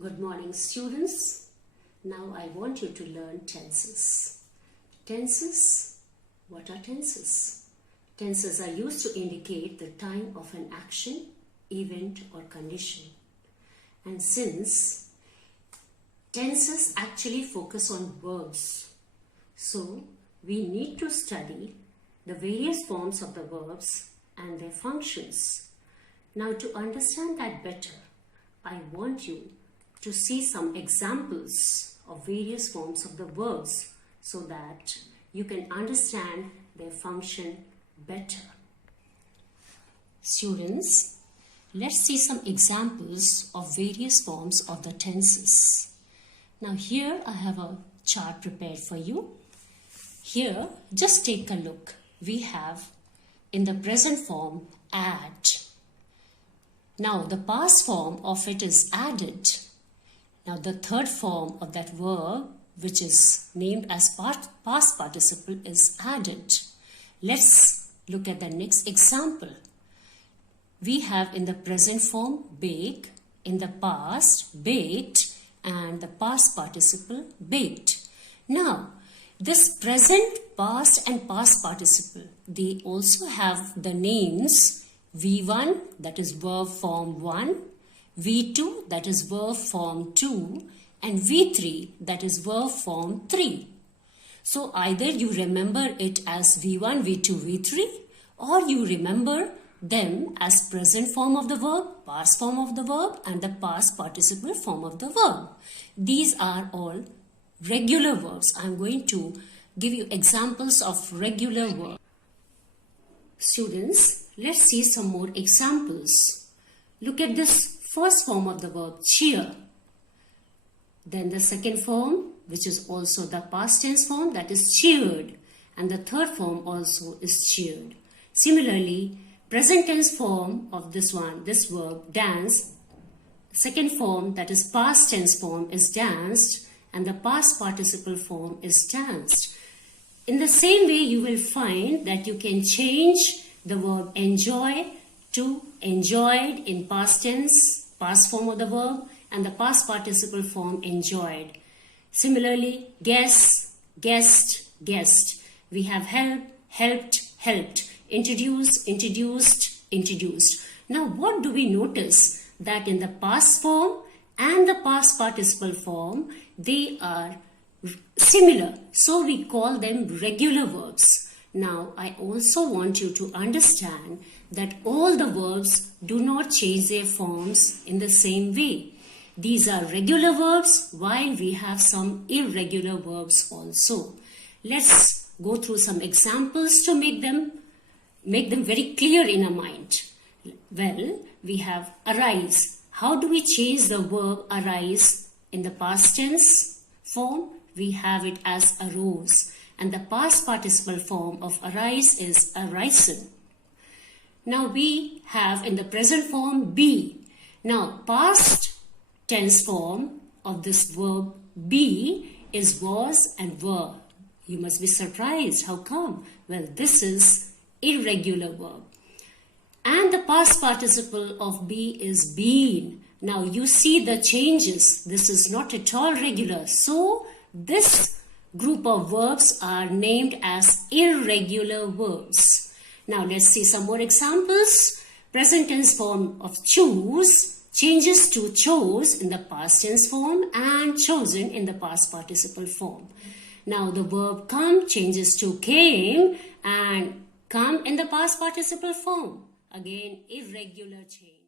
Good morning, students. Now I want you to learn tenses. Tenses. What are tenses? Tenses are used to indicate the time of an action, event or condition. And since tenses actually focus on verbs, so we need to study the various forms of the verbs and their functions. Now, to understand that better, I want you to see some examples of various forms of the verbs so that you can understand their function better. Students, let's see some examples of various forms of the tenses. Now here I have a chart prepared for you. Here, just take a look. We have in the present form add. Now the past form of it is added. Now the third form of that verb, which is named as past participle, is added. Let's look at the next example. We have in the present form bake, in the past baked, and the past participle baked. Now this present, past and past participle, they also have the names V1, that is verb form 1, V2, that is verb form 2, and V3, that is verb form 3. So either you remember it as V1, V2, V3, or you remember them as present form of the verb, past form of the verb, and the past participle form of the verb. These are all regular verbs. I am going to give you examples of regular verbs. Students, let's see some more examples. Look at this first form of the verb, cheer. Then the second form, which is also the past tense form, that is cheered. And the third form also is cheered. Similarly, present tense form of this verb, dance. Second form, that is past tense form, is danced. And the past participle form is danced. In the same way, you will find that you can change the verb enjoy to enjoyed in past tense, past form of the verb, and the past participle form enjoyed. Similarly, guess, guessed, guessed. We have help, helped, helped. Introduce, introduced, introduced. Now, what do we notice? That in the past form and the past participle form, they are similar. So we call them regular verbs. Now, I also want you to understand that all the verbs do not change their forms in the same way. These are regular verbs while we have some irregular verbs also. Let's go through some examples to make them very clear in our mind. Well, we have arise. How do we change the verb arise in the past tense form? We have it as arose. And the past participle form of arise is arisen. Now we have in the present form be. Now past tense form of this verb be is was and were. You must be surprised. How come? Well, this is irregular verb. And the past participle of be is been. Now you see the changes. This is not at all regular. So this group of verbs are named as irregular verbs. Now let's see some more examples. Present tense form of choose changes to chose in the past tense form and chosen in the past participle form. Now the verb come changes to came and come in the past participle form. Again, irregular change.